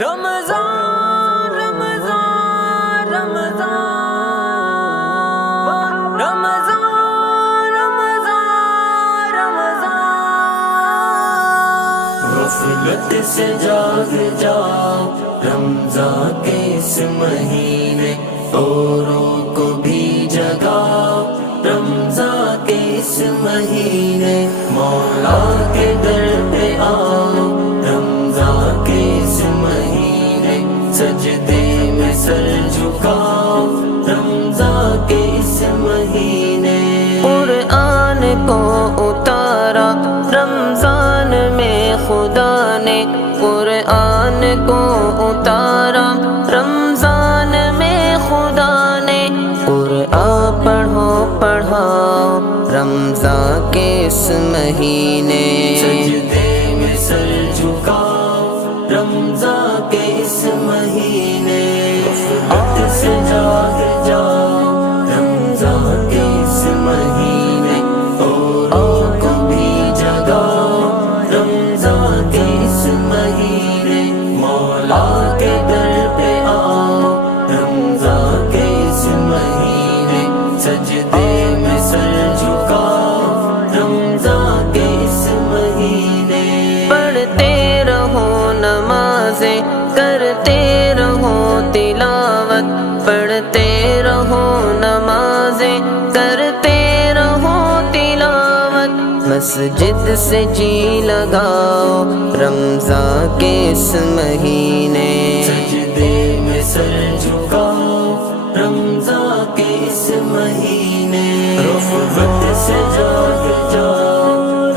رمضان رمضان رمضان رمضان رمضان رمضان غفلت سے جاگ جاؤ رمضان کے اس مہینے، اوروں کو بھی جگاؤ رمضان کے اس مہینے، مولا کے در پہ آؤ رمضان کے اس مہینے، سجدے میں سر جھکاؤ رمضان کے اس مہینے۔ قرآن کو اتارا رمضان میں خدا نے، قرآن کو اتارا رمضان میں خدا نے، قرآن پڑھو پڑھاؤ رمضان کے اس مہینے، سجدے میں سر جھکاؤ رمضان کے اس مہینے، غفلت سے جاگ جاؤ رمضان کے اس مہینے، اوروں کو بھی جگاؤ رمضان کے اس مہینے، مولا کے در پہ آؤ رمضان کے اس مہینے، سجدے میں سر جھکاؤ رمضان کے اس مہینے۔ پڑھتے رہو نمازیں، کرتے رہو تلاوت، پڑھتے رہو نمازیں، کرتے رہو تلاوت، مسجد سے جی لگاؤ رمضان کے اس مہینے، سجدے میں سر جھکاؤ رمضان کے اس مہینے، غفلت سے جاگ جاؤ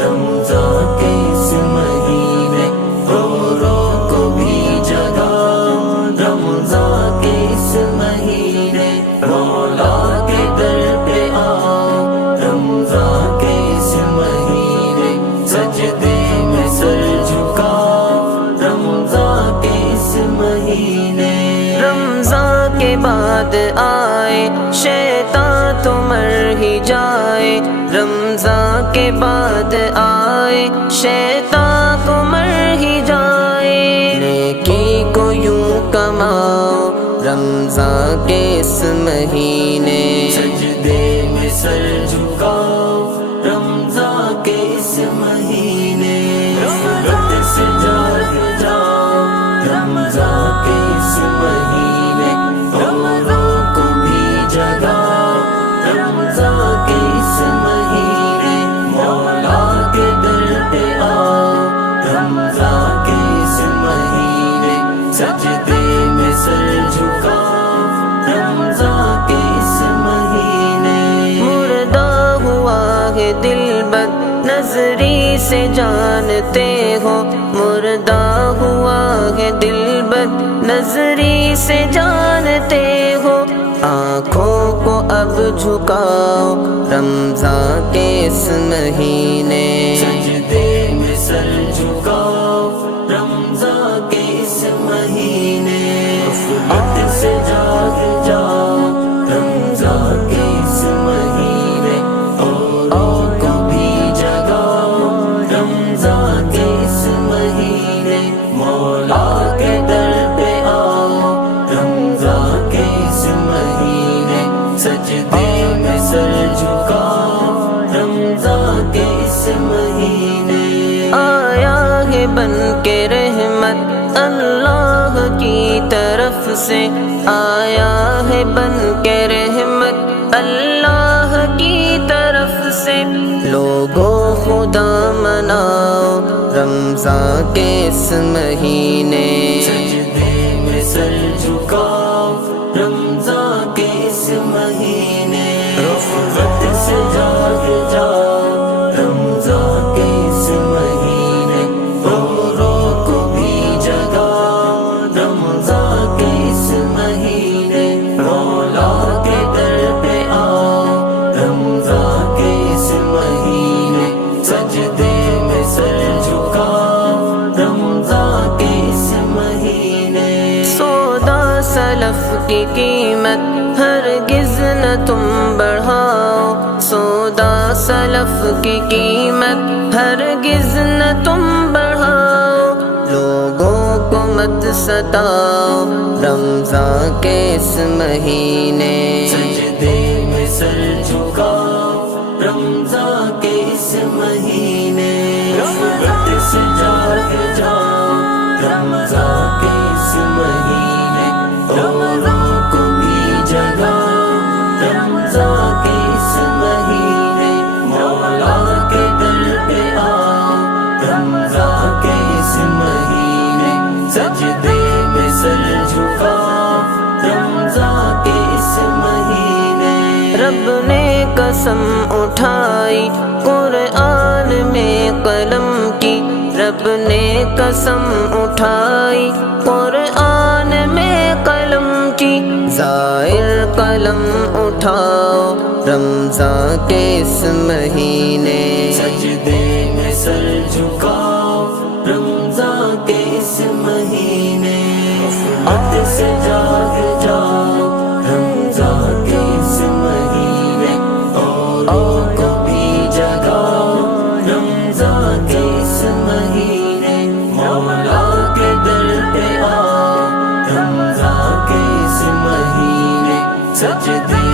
رمضان کے اس مہینے، اوروں کو بھی جگاؤ رمضان کے اس مہینے، مولا کے در پہ آؤ رمضان کے اس مہینے، سجدے میں سر جھکاؤ رمضان کے اس مہینے۔ رمضان کے بعد آئے شیطان تو مر ہی جائے، رمضان کے بعد آئے شیطان کو مر ہی جائے، نیکی کو یوں کماؤ رمضان کے اس مہینے، سجدے میں سر جھکاؤ رمضان کے اس مہینے، غفلت سے جاگ جاؤ رمضان کے اس مہینے، اوروں کو بھی جگاؤ رمضان کے اس مہینے، مولا کے در پہ آؤ رمضان کے اس مہینے، سجدے میں سر جھکاؤ رمضان کے اس مہینے۔ مردہ ہوا ہے دل بد نظری سے جانتے ہو، مردہ ہوا ہے دل بد نظری سے جانتے ہو، آنکھوں کو اب جھکاؤ رمضان کے اس مہینے، سجدے میں سر جھکاؤ رمضان کے اس مہینے، غفلت سے جاگ جاؤ رمضان کے اس مہینے، اوروں کو بھی جگاؤ رمضان کے اس مہینے، مولا کے در پہ آؤ رمضان کے اس مہینے، سجدے میں سر جھکاؤ رمضان کے اس مہینے۔ آیا ہے بن کے رحمت اللہ کی طرف سے، آیا ہے بن کے رحمت اللہ کی طرف سے، لوگوں خدا مناؤ رمضان کے اس مہینے، سجدے میں سر جھکاؤ رمضان کے اس مہینے، غفلت سے جاگ جاؤ رمضان کے اس مہینے، اوروں کو بھی جگاؤ رمضان کے اس مہینے، مولا کے در پہ آؤ رمضان کے اس مہینے، سجدے میں سر جھکاؤ رمضان کے اس مہینے۔ سودا سلف کی قیمت ہرگز نہ تم بڑھاؤ، سودا سلف کی قیمت ہرگز نہ تم بڑھاؤ، لوگوں کو مت ستاؤ رمضان کے اس مہینے سجدے میں سر جھکاؤ رمضان کے اس مہینے غفلت سے جاگ جاؤ رمضان کے اس مہینے اوروں کو بھی جگاؤ رمضان کے اس مہینے مولا کے در پہ آؤ رمضان کے اس مہینے سجدے میں سر جھکاؤ رمضان کے اس مہینے رب نے قسم اٹھائی قرآن میں قلم کی رب نے قسم اٹھائی قرآن میں قلم کی زائر قلم اٹھاؤ رمضان کے اس مہینے سجدے میں سر جھکاؤ رمضان کے اس مہینے غفلت سے جاگ جاؤ رمضان کے اس مہینے اوروں کو بھی جگاؤ رمضان کے اس مہینے مولا کے در پہ آؤ رمضان کے اس مہینے سجدے